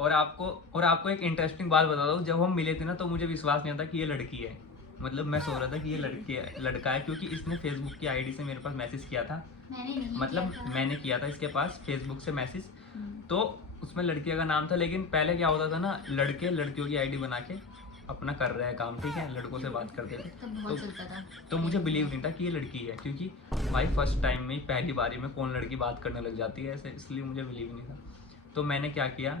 और आपको एक इंटरेस्टिंग बात बता दूं, जब हम मिले थे ना तो मुझे विश्वास नहीं आता कि ये लड़की है। मतलब मैं सोच रहा था कि ये लड़का है, क्योंकि इसने फेसबुक की आईडी से मेरे पास मैसेज किया था। मैंने नहीं मतलब किया था। मैंने किया था इसके पास फेसबुक से मैसेज, तो उसमें लड़की का नाम था। लेकिन पहले क्या होता था ना, लड़के लड़कियों की आईडी बना के अपना कर रहे हैं काम, ठीक है, लड़कों से बात करते थे। तब बहुत चलता था। तो मुझे बिलीव नहीं था कि ये लड़की है, क्योंकि भाई फर्स्ट टाइम में पहली बारी में कौन लड़की बात करने लग जाती है ऐसे, इसलिए मुझे बिलीव नहीं था। तो मैंने क्या किया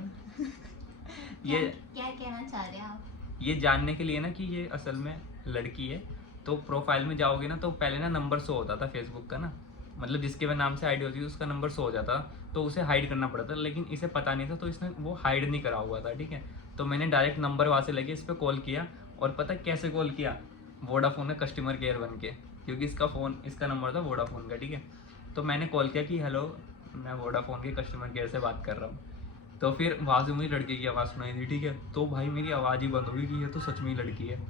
ये क्या कहना चाह रहे हैं आप? ये जानने के लिए ना कि ये असल में लड़की है, तो प्रोफाइल में जाओगे ना तो पहले ना नंबर शो होता था फेसबुक का ना, मतलब जिसके भी नाम से आईडी होती थी उसका नंबर शो हो जाता, तो उसे हाइड करना पड़ता, लेकिन इसे पता नहीं था तो इसने वो हाइड नहीं करा हुआ था, ठीक है। तो मैंने डायरेक्ट नंबर वहाँ से लेके इस पर कॉल किया, और पता कैसे कॉल किया, वोडाफोन का कस्टमर केयर बन के, क्योंकि इसका नंबर था वोडाफोन का, ठीक है। तो मैंने कॉल किया कि हेलो, मैं वोडाफोन के कस्टमर केयर से बात कर रहा हूँ। तो फिर वहाँ से मुझे लड़के की आवाज़ सुनाई दी, ठीक है। तो भाई मेरी आवाज़ ही बंद हो गई कि ये तो सच में ही लड़की है।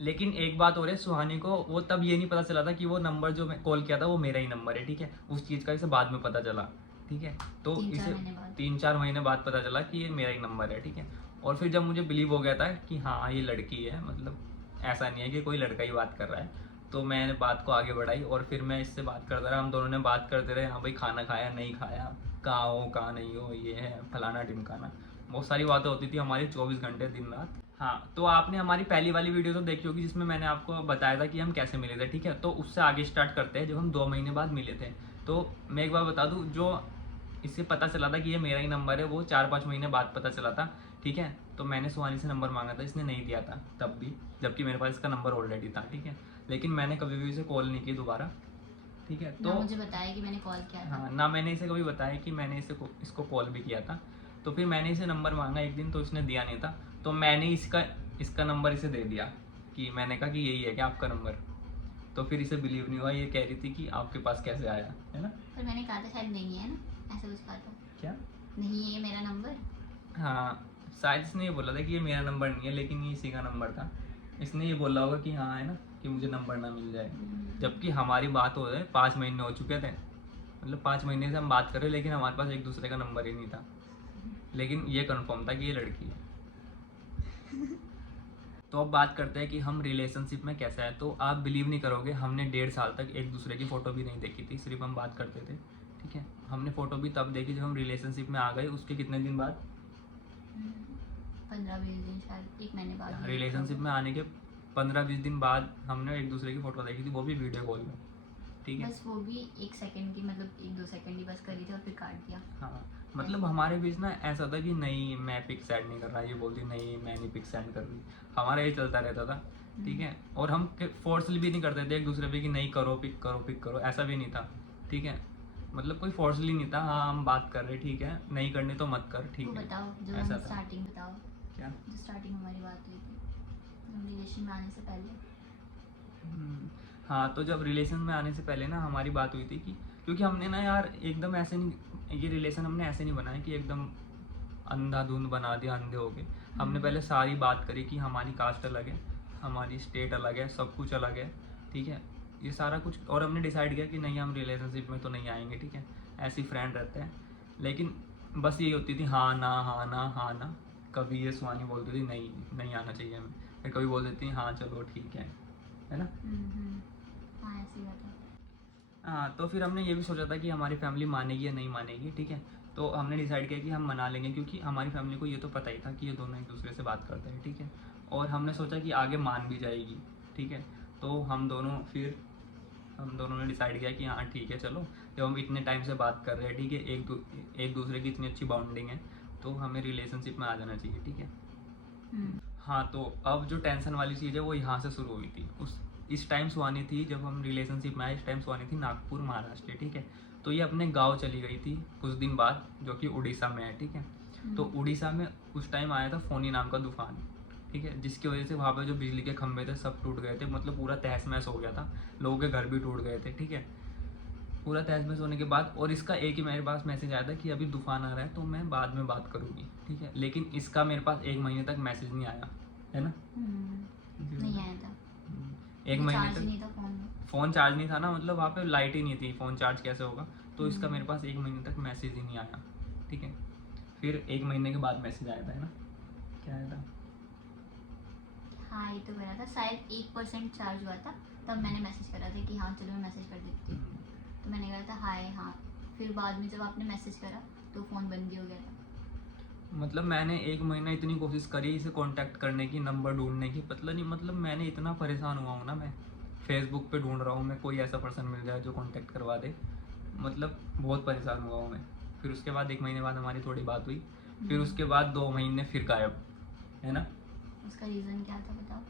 लेकिन एक बात और है, सुहानी को वो तब ये नहीं पता चला था कि वो नंबर जो मैं कॉल किया था वो मेरा ही नंबर है, ठीक है। उस चीज़ का इसे बाद में पता चला, ठीक है। तो इसे 3-4 महीने बाद पता चला कि ये मेरा ही नंबर है, ठीक है। और फिर जब मुझे बिलीव हो गया था कि हाँ ये लड़की है, मतलब ऐसा नहीं है कि कोई लड़का ही बात कर रहा है, तो मैंने बात को आगे बढ़ाई और फिर मैं इससे बात करता रहा। हम दोनों ने बात करते रहे, हाँ भाई खाना खाया नहीं खाया, कहाँ हो कहाँ नहीं हो, ये है फलाना ढिमकाना, बहुत सारी बातें होती थी हमारी 24 घंटे दिन रात। हाँ, तो आपने हमारी पहली वाली वीडियो तो देखी होगी जिसमें मैंने आपको बताया था कि हम कैसे मिले थे, ठीक है। तो उससे आगे स्टार्ट करते हैं, जब हम 2 महीने बाद मिले थे। तो मैं एक बार बता दूं, जो इससे पता चला था कि ये मेरा ही नंबर है वो 4-5 महीने बाद पता चला था, ठीक है। तो मैंने सुहानी से नंबर मांगा था, इसने नहीं दिया था तब भी, जबकि मेरे पास इसका नंबर ऑलरेडी था, ठीक है। लेकिन मैंने कभी भी इसे कॉल नहीं की दोबारा, ठीक है। तो मुझे बताया कि मैंने कॉल किया था। हाँ, ना मैंने इसे कभी बताया कि मैंने इसको कॉल भी किया था। तो फिर मैंने इसे नंबर मांगा एक दिन, तो इसने दिया नहीं था, तो मैंने इसका नंबर इसे दे दिया, कि मैंने कहा कि यही है क्या आपका नंबर। तो फिर इसे बिलीव नहीं हुआ, ये कह रही थी कि आपके पास कैसे आया, है ना। पर मैंने कहा था शायद नहीं है ना, ऐसा कुछ कहा था। क्या नहीं है ये मेरा नंबर। हाँ, शायद इसने ये बोला था कि ये मेरा नंबर नहीं है, लेकिन ये इसी का नंबर था। इसने ये बोला होगा कि हाँ है ना, कि मुझे नंबर ना मिल जाए। जबकि हमारी बात हो रहे 5 महीने हो चुके थे, मतलब 5 महीने से हम बात कर रहे, लेकिन हमारे पास एक दूसरे का नंबर ही नहीं था। लेकिन ये कंफर्म था कि ये लड़की है। तो अब बात करते हैं कि हम रिलेशनशिप में कैसा है। तो आप बिलीव नहीं करोगे, हमने 1.5 साल तक एक दूसरे की फ़ोटो भी नहीं देखी थी, सिर्फ हम बात करते थे, ठीक है। हमने फ़ोटो भी तब देखी जब हम रिलेशनशिप में आ गए, उसके कितने दिन बाद, 15-20 दिन, शायद 1 महीने बाद। रिलेशनशिप में आने के 15-20 दिन बाद हमने एक दूसरे की फ़ोटो देखी थी, वो भी वीडियो कॉल में, ठीक है। बस वो भी 1 सेकंड की, मतलब 1-2 सेकंड ही बस करी थी और फिर काट दिया। हाँ, मतलब हमारे बीच ना ऐसा था कि नहीं मैं पिक सेंड नहीं कर रहा, ये बोलती नहीं मैं नहीं पिक सेंड कर रही, हमारा ये चलता रहता था, ठीक है। और हम फोर्सली भी नहीं करते थे एक दूसरे पे कि नहीं करो पिक करो, ऐसा भी नहीं था, ठीक है। मतलब कोई फोर्सली नहीं था, हाँ हम बात कर रहे ठीक है, नहीं करनी तो मत कर, ठीक है। बताओ जो ऐसा था। स्टार्टिंग बताओ, क्या जो स्टार्टिंग हमारी बात हुई थी हम रिलेशन में आने से पहले। हाँ, तो जब रिलेशन में आने से पहले ना हमारी बात हुई थी कि, क्योंकि हमने ना यार एकदम ऐसे नहीं, ये रिलेशन हमने ऐसे नहीं बनाया कि एकदम अंधाधुंध बना दिया, अंधे हो गए। हमने पहले सारी बात करी कि हमारी कास्ट अलग है, हमारी स्टेट अलग है, सब कुछ अलग है, ठीक है, ये सारा कुछ। और हमने डिसाइड किया कि नहीं हम रिलेशनशिप में तो नहीं आएंगे, ठीक है, ऐसे ही फ्रेंड रहते हैं। लेकिन बस यही होती थी हाँ ना हाँ ना हाँ ना। कभी ये सुहानी बोलती थी नहीं नहीं आना चाहिए हमें, फिर कभी बोल देती हाँ चलो ठीक है ना। हाँ ऐसी बात है। हाँ, तो फिर हमने ये भी सोचा था कि हमारी फैमिली मानेगी या नहीं मानेगी, ठीक है। तो हमने डिसाइड किया कि हम मना लेंगे, क्योंकि हमारी फैमिली को ये तो पता ही था कि ये दोनों एक दूसरे से बात करते हैं, ठीक है। और हमने सोचा कि आगे मान भी जाएगी, ठीक है। तो हम दोनों ने डिसाइड किया कि हाँ ठीक है चलो, जब हम इतने टाइम से बात कर रहे हैं, ठीक है, एक दूसरे की इतनी अच्छी बॉन्डिंग है, तो हमें रिलेशनशिप में आ जाना चाहिए, ठीक है। हाँ, तो अब जो टेंशन वाली चीज़ है वो यहाँ से शुरू हुई थी। इस टाइम सुहानी थी, जब हम रिलेशनशिप में आए इस टाइम सुहानी थी नागपुर महाराष्ट्र, ठीक है। तो ये अपने गांव चली गई थी कुछ दिन बाद, जो कि उड़ीसा में है, ठीक है। तो उड़ीसा में उस टाइम आया था फोनी नाम का तूफान, ठीक है, जिसकी वजह से वहाँ पे जो बिजली के खंभे थे सब टूट गए थे, मतलब पूरा तहस महस हो गया था, लोगों के घर भी टूट गए थे, ठीक है। पूरा तहस महस होने के बाद, और इसका एक ही मेरे पास मैसेज आया था कि अभी तूफान आ रहा है तो मैं बाद में बात करूँगी, ठीक है। लेकिन इसका मेरे पास 1 महीने तक मैसेज नहीं आया, है ना। नहीं आया था, 1 महीने चार्ज नहीं था तक फोन में। फ़ोन चार्ज नहीं था ना, मतलब वहाँ पे लाइट ही नहीं थी, फ़ोन चार्ज कैसे होगा। तो इसका मेरे पास 1 महीने तक मैसेज ही नहीं आया, ठीक है। फिर 1 महीने के बाद मैसेज आया था, है ना? क्या आया था? हाँ ये तो करा था, शायद 1% चार्ज हुआ था, तब मैंने मैसेज करा था कि हाँ चलो मैं मैसेज कर देती हूँ। तो मैंने कहा था हाय हाँ, फिर बाद में जब आपने मैसेज करा तो फ़ोन बंद भी हो गया था। मतलब मैंने 1 महीना इतनी कोशिश करी इसे कांटेक्ट करने की, नंबर ढूंढने की, पता नहीं, मतलब मैंने इतना परेशान हुआ हूँ ना, मैं फेसबुक पे ढूंढ रहा हूँ मैं कोई ऐसा पर्सन मिल जाए जो कांटेक्ट करवा दे, मतलब बहुत परेशान हुआ हूँ मैं। फिर उसके बाद 1 महीने बाद हमारी थोड़ी बात हुई, फिर उसके बाद 2 महीने फिर गायब, है ना? उसका रीज़न क्या था बताओ?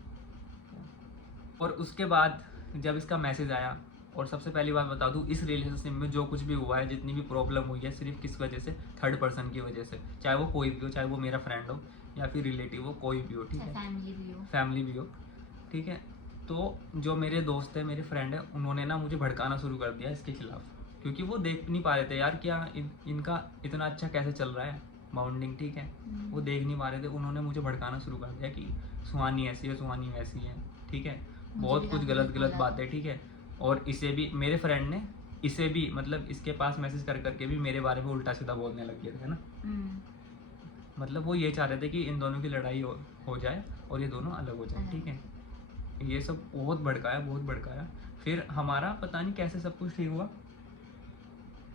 और उसके बाद जब इसका मैसेज आया, और सबसे पहली बात बता दूं, इस रिलेशनशिप में जो कुछ भी हुआ है, जितनी भी प्रॉब्लम हुई है, सिर्फ किस वजह से? थर्ड पर्सन की वजह से। चाहे वो कोई भी हो, चाहे वो मेरा फ्रेंड हो या फिर रिलेटिव हो, कोई भी हो, ठीक है, फैमिली भी हो। फैमिली भी हो, ठीक है। तो जो मेरे दोस्त है, मेरे फ्रेंड है, उन्होंने ना मुझे भड़काना शुरू कर दिया इसके खिलाफ, क्योंकि वो देख नहीं पा रहे थे यार क्या इनका इतना अच्छा कैसे चल रहा है बाउंडिंग, ठीक है। वो देख नहीं पा रहे थे, उन्होंने मुझे भड़काना शुरू कर दिया कि सुहानी ऐसी है, सुहानी वैसी है, ठीक है, मुझे बहुत भी कुछ काफी गलत कुछ गलत बोला। बातें, ठीक है। और इसे भी मेरे फ्रेंड ने, इसे भी मतलब इसके पास मैसेज कर करके भी मेरे बारे में उल्टा सीधा बोलने लग गए थे, है ना? मतलब वो ये चाह रहे थे कि इन दोनों की लड़ाई हो जाए और ये दोनों अलग हो जाए, ठीक है। ये सब बहुत भड़काया, बहुत भड़काया। फिर हमारा पता नहीं कैसे सब कुछ ठीक हुआ।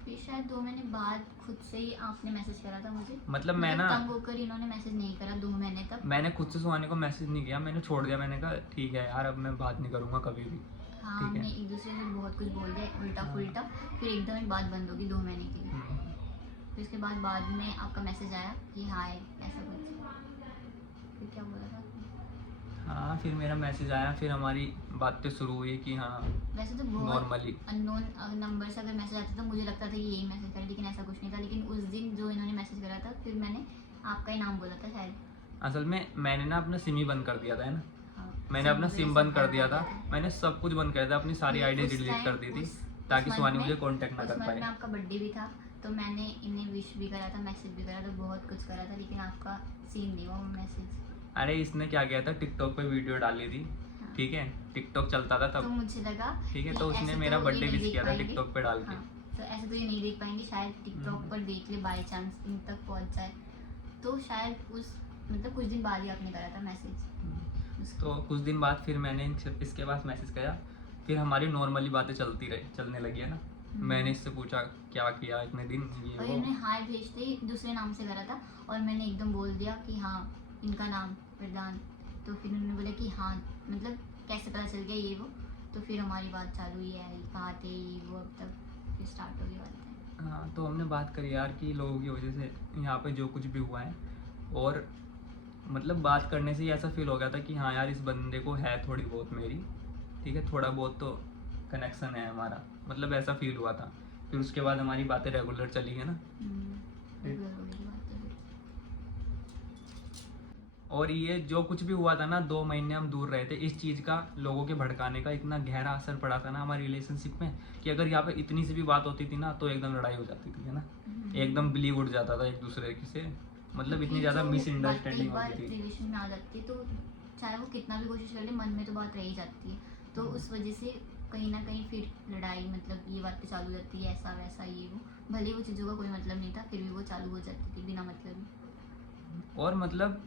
फिर शायद 2 महीने बाद खुद से ही आपने मैसेज करा था मुझे। मतलब मैं ना, तंग होकर इन्होंने मैसेज नहीं करा 2 महीने तक। मैंने खुद से सुहानी को मैसेज नहीं किया, मैंने छोड़ दिया, मैंने कहा ठीक है यार, अब मैं बात नहीं करूँगा कभी भी, हाँ ठीक हमने है। एक दूसरे से बहुत कुछ बोल दिया उल्टा हाँ। फुल्टा, फिर एकदम ही बात बंद होगी 2 महीने के लिए। फिर उसके बाद में आपका मैसेज आया कि हाय ऐसा कुछ, फिर क्या बोला था आपने? हाँ, फिर मेरा मैसेज आया, फिर हमारी बातें शुरू हुई कि हाँ वैसे तो बहुत नॉर्मली। अननोन नंबर से अगर मैसेज आता तो मुझे लगता था कि यही मैसेज करें, लेकिन ऐसा कुछ नहीं था। लेकिन उस दिन जो इन्होंने मैसेज करा था, फिर मैंने आपका ही नाम बोला था शायद। असल में मैंने ना अपना सिम ही बंद कर दिया था, है ना? हाँ, मैंने अपना वजह सिम से बंद कर फ़ोन दिया आ था, गया मैंने सब कुछ बंद कर दिया था, अपनी सारी फिर आईडी उस डिलीट कर दी टाइम थी, उस ताकि मंथ सुहानी में- मुझे कांटेक्ट ना उस कर मंथ में पाए। आपका बर्थडे भी था, तो मैंने इन्हें विश भी करा था, मैसेज भी करा था, बहुत कुछ करा था, लेकिन आपका सीन नहीं हुआ वो मैसेज। अरे इसने क्या किया था, टिकटॉक पे वीडियो डाली थी, हाँ। ठीक है, टिकटॉक चलता था तो तब, मुझे लगा ठीक है, कि तो उसने ऐसे मेरा तो बर्थडे ये नहीं विश देख किया था पाएंगे। टिकटॉक पे डाल के। हाँ, तो ऐसे तो ये नहीं देख पाएंगे, शायद टिकटॉक पर देख ले बाय चांस इन तक पहुंच जाए, तो शायद उस मतलब कुछ दिन बाद ही आपने करा था मैसेज। तो कुछ दिन बाद फिर मैंने इसके पास मैसेज किया, फिर हमारी नॉर्मली बातें चलने लगी, है ना? मैंने इससे पूछा क्या किया इतने दिन, ये और वो। इन्होंने हाय भेजते ही दूसरे नाम से करा था, और मैंने एकदम बोल दिया कि हाँ इनका नाम प्रदान। तो फिर उन्होंने बोला कि हाँ मतलब कैसे पता चल गया ये वो। तो फिर हमारी बात चालू हुई है, कहाँ थे ये वो, अब तक फिर स्टार्ट हो गई बातें। हाँ, तो हमने बात करी यार कि लोगों की वजह से यहाँ पे जो कुछ भी हुआ है, और मतलब बात करने से ही ऐसा फील हो गया था कि हाँ यार इस बंदे को है थोड़ी बहुत मेरी, ठीक है, थोड़ा बहुत तो कनेक्शन है हमारा, मतलब ऐसा फील हुआ था। फिर उसके बाद हमारी बातें रेगुलर चली है ना। रेगुलर हो गई बात तो फिर। और ये जो कुछ भी हुआ था ना, 2 महीने हम दूर रहे थे, इस चीज़ का, लोगों के भड़काने का इतना गहरा असर पड़ा था ना हमारी रिलेशनशिप में, कि अगर यहाँ पे इतनी सी भी बात होती थी ना तो एकदम लड़ाई हो जाती थी, है ना? एकदम बिलीव उठ जाता था एक दूसरे से, मतलब इतनी ज़्यादा मिसअंडरस्टैंडिंग होती थी। रिलेशन में आ जाती है तो चाहे वो कितना भी कोशिश कर ले, मन में तो बात रह ही जाती है। तो उस वजह से कहीं ना कहीं फिर लड़ाई, मतलब ये बातें चालू हो जाती है, ऐसा वैसा ये वो, भले वो चीज़ों का कोई मतलब नहीं था, फिर भी वो चालू हो जाती थी बिना मतलब ही। और मतलब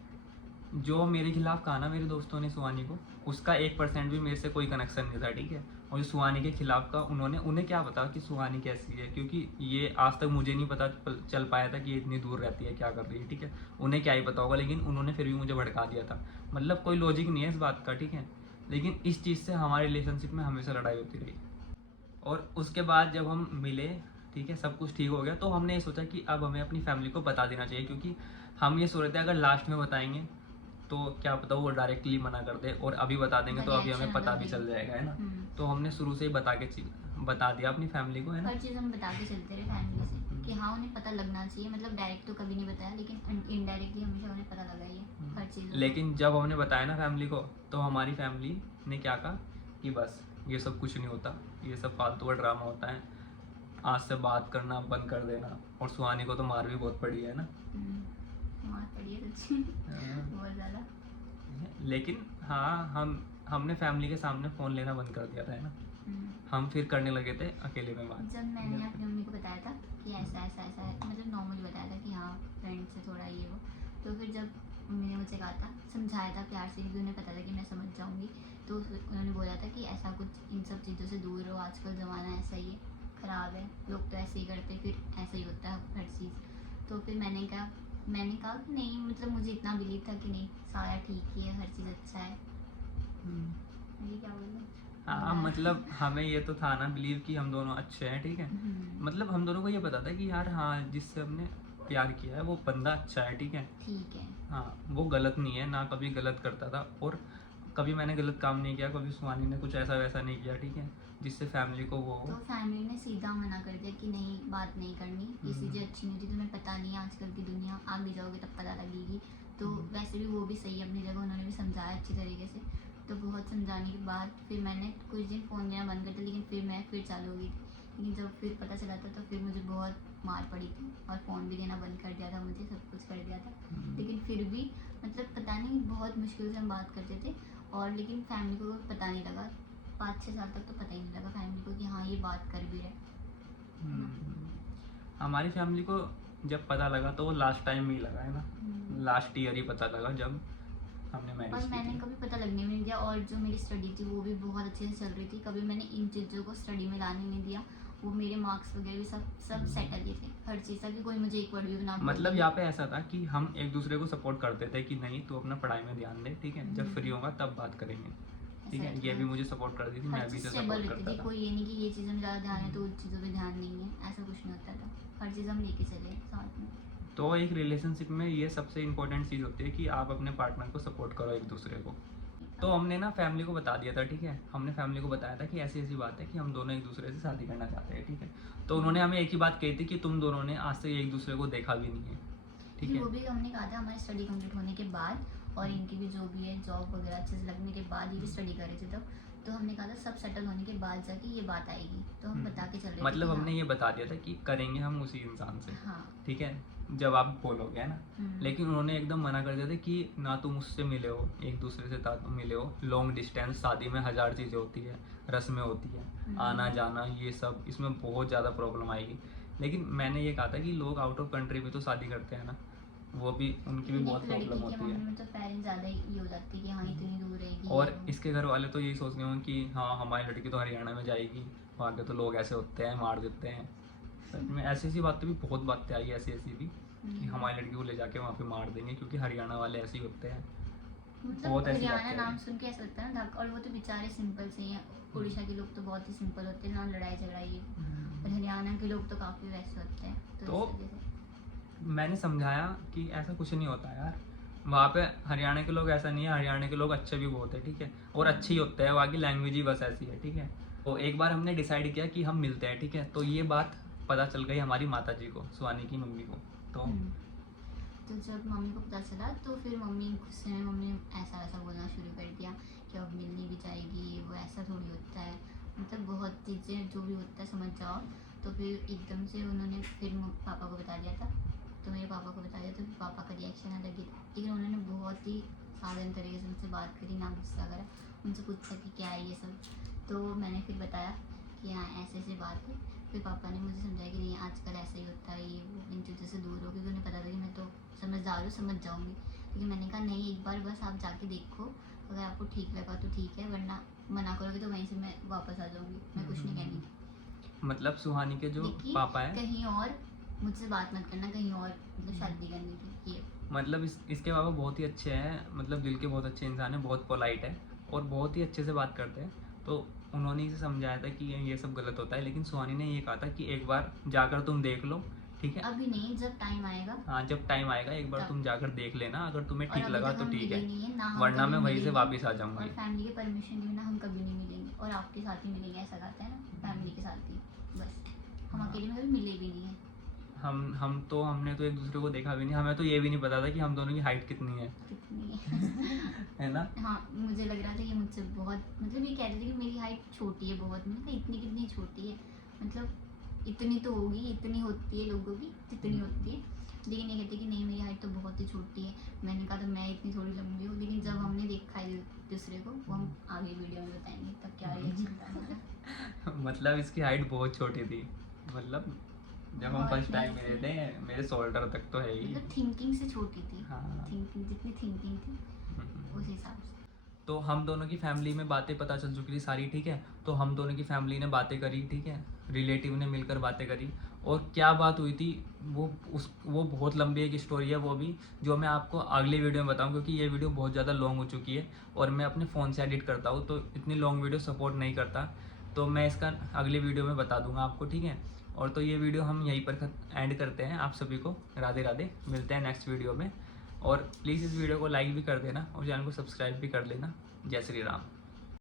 जो मेरे खिलाफ कहा ना मेरे दोस्तों ने सुहानी को, उसका 1% भी मेरे से कोई कनेक्शन नहीं था, ठीक है। और जो सुहानी के खिलाफ का उन्हें क्या पता कि सुहानी कैसी है, क्योंकि ये आज तक मुझे नहीं पता चल पाया था कि ये इतनी दूर रहती है, क्या कर रही है, ठीक है। उन्हें क्या ही पता होगा, लेकिन उन्होंने फिर भी मुझे भड़का दिया था। मतलब कोई लॉजिक नहीं है इस बात का, ठीक है, लेकिन इस चीज़ से हमारे रिलेशनशिप में हमेशा लड़ाई होती रही। और उसके बाद जब हम मिले, ठीक है, सब कुछ ठीक हो गया, तो हमने ये सोचा कि अब हमें अपनी फैमिली को बता देना चाहिए, क्योंकि हम ये सोच रहे थे अगर लास्ट में बताएंगे तो क्या पता वो डायरेक्टली मना कर दे, और अभी बता देंगे तो अभी हमें पता भी चल जाएगा, है ना? तो हमने शुरू से ही बता दिया अपनी फैमिली को, है ना? हर चीज़ हम बता के चलते रहे फैमिली से कि हाँ उन्हें पता लगना चाहिए, मतलब डायरेक्ट तो कभी नहीं बताया, लेकिन इनडायरेक्टली हमेशा उन्हें पता लगा ही है हर चीज़। लेकिन जब हमने बताया ना फैमिली को, तो हमारी फैमिली ने क्या कहा कि बस ये सब कुछ नहीं होता, ये सब फालतू का ड्रामा होता है, आज से बात करना बंद कर देना। और सुहानी को तो मार भी बहुत पड़ी है ना। मार पड़ी है सच्ची बहुत ज़्यादा। लेकिन हाँ, हमने फैमिली के सामने फ़ोन लेना बंद कर दिया था, है ना? हम फिर करने लगे थे अकेले में बात। जब मैंने अपनी मम्मी को बताया था कि ऐसा ऐसा ऐसा है, मतलब नॉर्मल बताया था कि हाँ फ्रेंड से थोड़ा ये वो, तो फिर जब मम्मी ने मुझे कहा था, समझाया था प्यार से, क्योंकि उन्हें पता था कि मैं समझ जाऊँगी, तो उन्होंने बोला था कि ऐसा कुछ इन सब चीज़ों से दूर रहो, आजकल ज़माना ऐसा ही है, ख़राब है, लोग तो ऐसे ही करते, फिर ऐसा ही होता है हर चीज़। तो फिर मैंने कहा कि नहीं, मतलब मुझे इतना बिलीव था कि नहीं सारा ठीक ही है, हर चीज़ अच्छा है। ये क्या बोलूँ। हाँ मतलब हमें ये तो था ना बिलीव कि हम दोनों अच्छे हैं, ठीक है। मतलब हम दोनों को ये पता था कि यार हाँ जिससे हमने प्यार किया है वो बंदा अच्छा है, ठीक है। ठीक है। हाँ वो गलत नहीं है, ना कभी गलत करता था, और कभी मैंने गलत काम नहीं किया, कभी सुहानी ने कुछ ऐसा वैसा नहीं किया, ठीक है, जिससे फैमिली को वो तो फैमिली ने सीधा मना कर दिया कि नहीं, बात नहीं करनी, ये चीज़ें अच्छी नहीं होती, तुम्हें पता नहीं है आजकल की दुनिया, आप भी जाओगे तब पता लगेगी। तो वैसे भी वो भी सही है अपनी जगह, उन्होंने भी समझाया अच्छी तरीके से। तो बहुत समझाने के बाद फिर मैंने कुछ दिन फ़ोन देना बंद कर दिया, लेकिन फिर मैं फिर चालू हो गई थी। लेकिन जब फिर पता चला था तो फिर मुझे बहुत मार पड़ी थी, और फ़ोन भी देना बंद कर दिया था, मुझे सब कुछ कर दिया था। लेकिन फिर भी मतलब पता नहीं, बहुत मुश्किल से हम बात करते थे, और लेकिन फैमिली को पता नहीं लगा, 5-6 साल तक तो पता ही नहीं लगा फैमिली को कि हाँ ये बात कर भी रहे। हमारी फैमिली को जब पता लगा तो वो लास्ट टाइम में ही लगा है ना, लास्ट ईयर ही पता लगा जब हमने और मैरिज मैंने की। कभी पता लगने भी नहीं दिया, और जो मेरी स्टडी थी वो भी बहुत अच्छे से चल रही थी, कभी मैंने इन चीज़ों को स्टडी में लाने नहीं दिया। वो मेरे मार्क्स वगैरह भी सब सेटल ही थे, हर चीज़ था कि कोई मुझे एक वर्ड भी ना बोले। मतलब यहाँ पे ऐसा था कि हम एक दूसरे को सपोर्ट करते थे कि नहीं तू अपना पढ़ाई में ध्यान दे, ठीक है, जब फ्री होगा तब बात करेंगे, ठीक है। ये भी मुझे सपोर्ट करती थी, हर मैं भी चीज़ इसे स्टेबल सपोर्ट रहती करता थी, था। कोई ये नहीं कि ये चीज़ों में ज़्यादा ध्यान है तो उन चीज़ों पे ध्यान नहीं है, ऐसा कुछ नहीं होता था, हर चीज़ हम लेके चले साथ में। तो एक रिलेशनशिप में ये सबसे इम्पोर्टेंट चीज़ होती है कि आप अपने पार्टनर को सपोर्ट करो एक दूसरे को। तो हमने ना फैमिली को बता दिया था, ठीक है, हमने फैमिली को बताया था कि ऐसी ऐसी बात है कि हम दोनों एक दूसरे से शादी करना चाहते हैं, ठीक है। तो उन्होंने हमें एक ही बात कही थी कि तुम दोनों ने आज तक एक दूसरे को देखा भी नहीं है, ठीक है। वो भी हमने कहा था हमारी स्टडी कंप्लीट होने के बाद, और इनकी भी जो भी है जॉब वगैरह अच्छे से लगने के बाद, ये भी स्टडी कर रहे थे तब, तो हमने कहा था सब सेटल होने के बाद जाके ये बात आएगी, तो हम बता के चल रहे थे मतलब कि हमने हाँ। ये बता दिया था कि करेंगे हम उसी इंसान से, हाँ। ठीक है, जब आप बोलोगे, है ना। लेकिन उन्होंने एकदम मना कर दिया था कि ना तुम उससे मिले हो, एक दूसरे से मिले हो, लॉन्ग डिस्टेंस, शादी में 1000 चीज़ें होती है, रस्में होती है, आना जाना, ये सब, इसमें बहुत ज़्यादा प्रॉब्लम आएगी। लेकिन मैंने ये कहा था कि लोग आउट ऑफ कंट्री भी तो शादी करते हैं ना, वो भी उनकी भी बहुत प्रॉब्लम होती है। में तो पेरेंट्स ज़्यादा ये हो जाती है कि हाँ इतनी दूर रहेगी। और इसके घर वाले तो यही सोच रहे होंगे कि हाँ हमारी लड़की तो हरियाणा में जाएगी, वहाँ के तो लोग ऐसे होते हैं, मार देते हैं। सच में ऐसी ऐसी बातें भी, बहुत बातें आई ऐसी ऐसी भी कि हमारी लड़की को ले जाके वहाँ पे मार देंगे क्योंकि हरियाणा वाले ऐसे ही होते हैं। मतलब हरियाणा नाम सुन के ऐसा लगता है ना, और वो तो बेचारे सिंपल से हैं, उड़ीसा के लोग तो बहुत ही सिंपल होते हैं, ना लड़ाई झगड़ा ये, और हरियाणा के लोग तो काफ़ी वैसे होते हैं। तो मैंने समझाया कि ऐसा कुछ नहीं होता यार, वहाँ पे हरियाणा के लोग ऐसा नहीं है, हरियाणा के लोग अच्छे भी बहुत है, ठीक है, और अच्छे ही होते हैं, वहाँ की लैंग्वेज ही बस ऐसी है, ठीक है। तो एक बार हमने डिसाइड किया कि हम मिलते हैं, ठीक है, तो ये बात पता चल गई हमारी माता जी को, सुहानी की मम्मी को। तो जब मम्मी को पता चला तो फिर मम्मी गुस्से में, मम्मी ऐसा वैसा बोलना शुरू कर दिया कि अब मिलनी भी जाएगी, वो ऐसा थोड़ी होता है, मतलब बहुत चीज़ें जो भी होता है समझ जाओ। तो फिर एकदम से उन्होंने फिर पापा को बता दिया था, तो मेरे पापा को बता दिया, तो फिर पापा का रिएक्शन अलग ही था, लेकिन उन्होंने बहुत ही साधारण तरीके से उनसे बात करी, ना गुस्सा करा, उनसे पूछा कि क्या है ये सब। तो मैंने फिर बताया कि हाँ ऐसे ऐसे बात है। फिर पापा ने मुझे समझाया कि नहीं आजकल ऐसा ही होता है, ये वो, इन चीज़ों से दूर हो, क्योंकि उन्हें पता था कि मैं तो समझदार हूँ, समझ जाऊँगी। लेकिन मैंने कहा नहीं, एक बार बस आप जाके देखो, अगर आपको ठीक लगा तो ठीक है, वरना मना करोगे तो वहीं से मैं वापस आ जाऊँगी, मैं कुछ नहीं कहनी। मतलब सुहानी के जो पापा है, कहीं और मुझसे बात मत करना, कहीं और मतलब शादी करनी थी ये। मतलब इसके पापा बहुत ही अच्छे हैं, मतलब दिल के बहुत अच्छे इंसान हैं, बहुत पोलाइट है और बहुत ही अच्छे से बात करते हैं। तो उन्होंने इसे समझाया था कि ये सब गलत होता है, लेकिन सुहानी ने ये कहा था कि एक बार जाकर तुम देख लो, ठीक है, अभी नहीं, जब टाइम आएगा। हाँ जब टाइम आएगा एक बार तुम जाकर देख लेना, अगर तुम्हें ठीक लगा तो ठीक है, है, वरना मैं वहीं से वापस आ जाऊंगी। और फैमिली के परमिशन के बिना हम कभी नहीं मिलेंगे, और आपके साथ ही मिलेंगे, ऐसा कहते हैं ना, फैमिली के साथ ही बस, हम अकेले में कभी मिले भी नहीं है। हमने तो एक दूसरे को देखा भी नहीं, हमें तो ये भी नहीं पता था कि हम दोनों की हाइट कितनी है है ना। हाँ मुझे लग रहा था कि मुझसे बहुत, मतलब ये कह रहे थे कि मेरी हाइट छोटी है बहुत, मैंने कहा इतनी कितनी छोटी है, मतलब इतनी तो होगी, इतनी होती है लोगों की जितनी होती है। लेकिन ये कहते कि नहीं मेरी हाइट तो बहुत ही छोटी है। मैंने कहा तो मैं इतनी थोड़ी लंबी हूँ, लेकिन जब हमने देखा है दूसरे को, वो हम आगे वीडियो में बताएंगे तब क्या रिएक्शन था। मतलब इसकी हाइट बहुत छोटी थी, मतलब जब हम बहुत फर्स्ट टाइम नहीं मिले थे मेरे शोल्डर तक तो है ही। मतलब थिंकिंग से छोटी थी। हाँ। थिंकिंग जितनी थिंकिंग थी उस हिसाब से। तो हम दोनों की फैमिली में बातें पता चल चुकी थी सारी, ठीक है। तो हम दोनों की फैमिली ने बातें करी, ठीक है, रिलेटिव ने मिलकर बातें करी। और क्या बात हुई थी वो बहुत लंबी एक स्टोरी है वो भी, जो मैं आपको अगली वीडियो में बताऊं, क्योंकि ये वीडियो बहुत ज़्यादा लॉन्ग हो चुकी है और मैं अपने फ़ोन से एडिट करता हूँ तो इतनी लॉन्ग वीडियो सपोर्ट नहीं करता। तो मैं इसका अगली वीडियो में बता दूंगा आपको, ठीक है। और तो ये वीडियो हम यहीं पर एंड करते हैं। आप सभी को राधे राधे, मिलते हैं नेक्स्ट वीडियो में। और प्लीज़ इस वीडियो को लाइक भी कर देना और चैनल को सब्सक्राइब भी कर लेना। जय श्री राम।